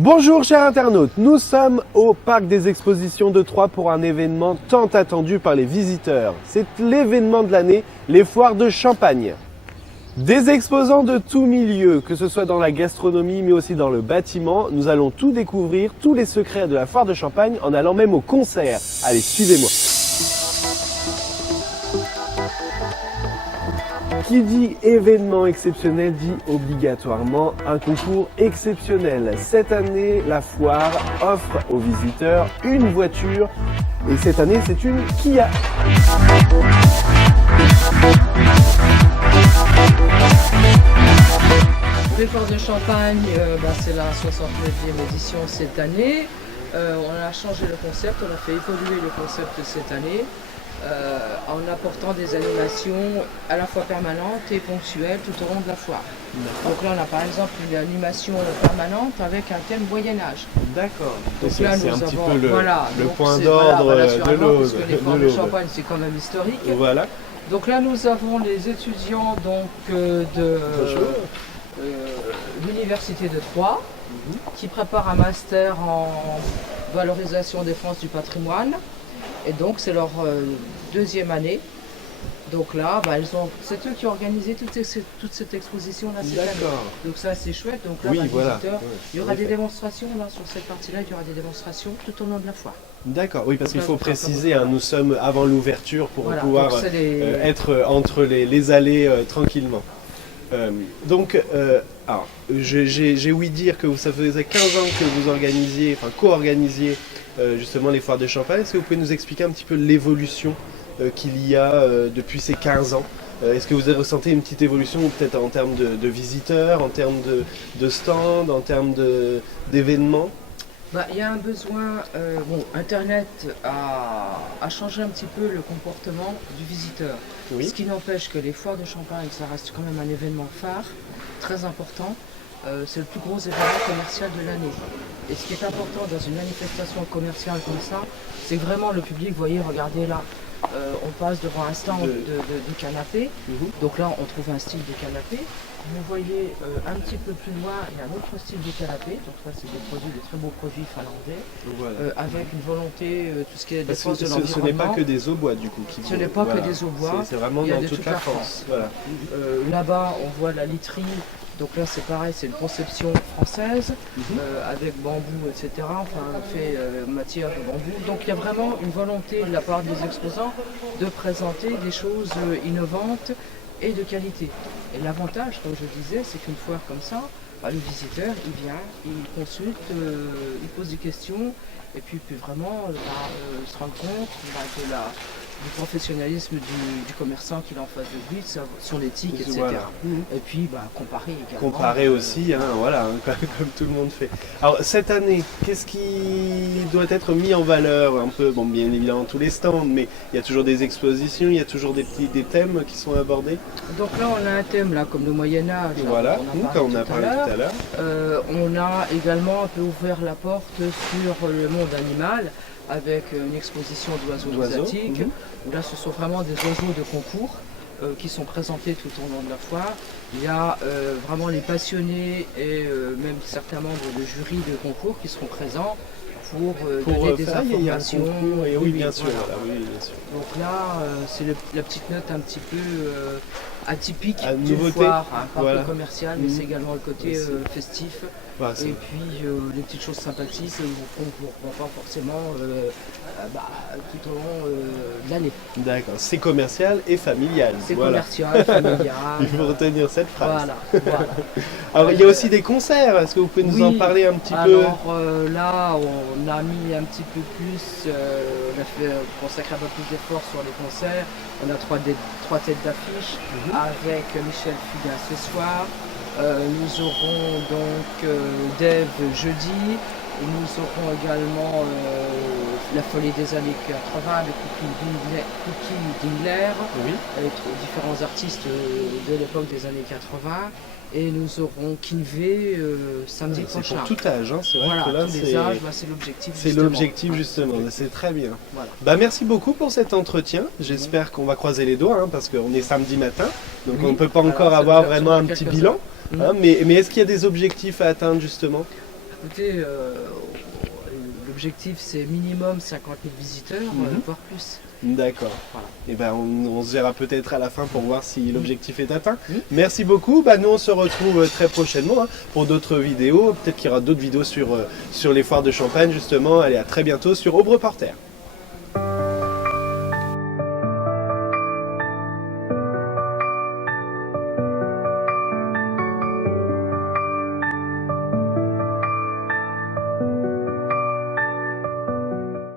Bonjour chers internautes, nous sommes au Parc des Expositions de Troyes pour un événement tant attendu par les visiteurs. C'est l'événement de l'année, les foires de Champagne. Des exposants de tous milieux, que ce soit dans la gastronomie mais aussi dans le bâtiment, nous allons tout découvrir, tous les secrets de la foire de Champagne en allant même au concert. Allez, suivez-moi. Qui dit événement exceptionnel dit obligatoirement un concours exceptionnel. Cette année, la foire offre aux visiteurs une voiture et cette année, c'est une Kia. Les foires de Champagne, c'est la 69e édition cette année. On a changé le concept, on a fait évoluer le concept cette année. En apportant des animations à la fois permanentes et ponctuelles tout au long de la foire. Donc là on a par exemple une animation permanente avec un thème Moyen-Âge. D'accord. Donc là c'est nous un petit avons peu le donc point c'est- d'ordre de l'eau. parce que les foires de Champagne c'est quand même historique. Voilà. Donc là nous avons les étudiants de l'université de Troyes qui préparent un master en valorisation et défense du patrimoine. Et donc c'est leur deuxième année. Donc là, c'est eux qui ont organisé toute cette exposition là cette année. D'accord. Donc ça c'est chouette. Donc là, Oui, les voilà. visiteurs, Ouais, il y aura en des effet. démonstrations là sur cette partie-là. Il y aura des démonstrations tout au long de la foire. D'accord, oui, parce qu'il Donc faut là, préciser, nous sommes avant l'ouverture pour Voilà, pouvoir donc c'est être entre les allées tranquillement. Alors, j'ai ouï dire que ça faisait 15 ans que vous organisiez, enfin co-organisiez justement les foires de Champagne. Est-ce que vous pouvez nous expliquer un petit peu l'évolution qu'il y a depuis ces 15 ans? Est-ce que vous avez ressenti une petite évolution peut-être en termes de visiteurs, en termes de stands, en termes d'événements? Il y a un besoin. Internet a changé un petit peu le comportement du visiteur. Oui. Ce qui n'empêche que les foires de Champagne, ça reste quand même un événement phare, très important. C'est le plus gros événement commercial de l'année. Et ce qui est important dans une manifestation commerciale comme ça, c'est que vraiment le public, vous voyez, regardez là, on passe devant un stand de canapé. Donc là, on trouve un style de canapé. Vous voyez un petit peu plus loin, il y a un autre style de canapé. Donc ça, c'est des très beaux produits finlandais, Voilà. avec une volonté, tout ce qui est Parce défense que de ce n'est pas l'environnement. que des aubois du coup. Ce n'est pas que des aubois. C'est vraiment Il y a dans de toute toute la la France. Voilà. Là-bas, on voit la literie. Donc là, c'est pareil, c'est une conception française, avec bambou, etc. Enfin, fait matière de bambou. Donc il y a vraiment une volonté de la part des exposants de présenter des choses innovantes et de qualité. Et l'avantage, comme je disais, c'est qu'une foire comme ça, le visiteur, il vient, il consulte, il pose des questions, et puis vraiment se rendre compte du professionnalisme du commerçant qu'il a en face de lui, de son éthique, etc. Voilà. Et puis comparer également. Comparer aussi, comme tout le monde fait. Alors cette année, qu'est-ce qui doit être mis en valeur un peu? Bon, bien évidemment tous les stands, mais il y a toujours des expositions, il y a toujours des thèmes qui sont abordés. Donc là, on a un thème là, comme le Moyen-Âge. Voilà, comme on a parlé tout à l'heure. On a également un peu ouvert la porte sur le monde animal, avec une exposition d'oiseaux exotiques. Où là, ce sont vraiment des oiseaux de concours qui sont présentés tout au long de la foire. Il y a vraiment les passionnés et même certains membres de jury de concours qui seront présents pour donner des informations. Et oui, bien sûr. Voilà. Voilà, oui, bien sûr. Donc là, c'est la petite note un petit peu atypique À d'une nouveauté. foire, pas Voilà. que commerciale, mais c'est également le côté festif. Voilà, Et puis les petites choses sympathiques qu'on ne reprend pas forcément tout au long de l'année. D'accord, c'est commercial et familial. C'est Voilà. commercial, familial. Il faut retenir cette phrase. Voilà. Alors il y a aussi des concerts, est-ce que vous pouvez nous en parler un petit peu? Alors là, on a mis un petit peu plus, on a fait consacrer un peu plus d'efforts sur les concerts. On a trois têtes d'affiche avec Michel Fugain ce soir. Nous aurons donc Dave jeudi. Et nous aurons également la folie des années 80 avec Cookie Dingler, Oui. avec différents artistes de l'époque des années 80. Et nous aurons Kinvé samedi C'est prochain. pour tout âge, c'est vrai Voilà, que là tous les âges, c'est l'objectif. c'est l'objectif justement, c'est très bien. Voilà. Merci beaucoup pour cet entretien, j'espère qu'on va croiser les doigts parce qu'on est samedi matin, donc Oui. on ne peut pas encore Alors, ça avoir peut vraiment un être petit quelques bilan, heures. mais est-ce qu'il y a des objectifs à atteindre justement? Écoutez, l'objectif c'est minimum 50 000 visiteurs, voire plus. D'accord. Voilà. Et ben on se verra peut-être à la fin pour voir si l'objectif est atteint. Merci beaucoup. Bah, nous on se retrouve très prochainement pour d'autres vidéos. Peut-être qu'il y aura d'autres vidéos sur les foires de Champagne justement. Allez, à très bientôt sur Aube Reporter.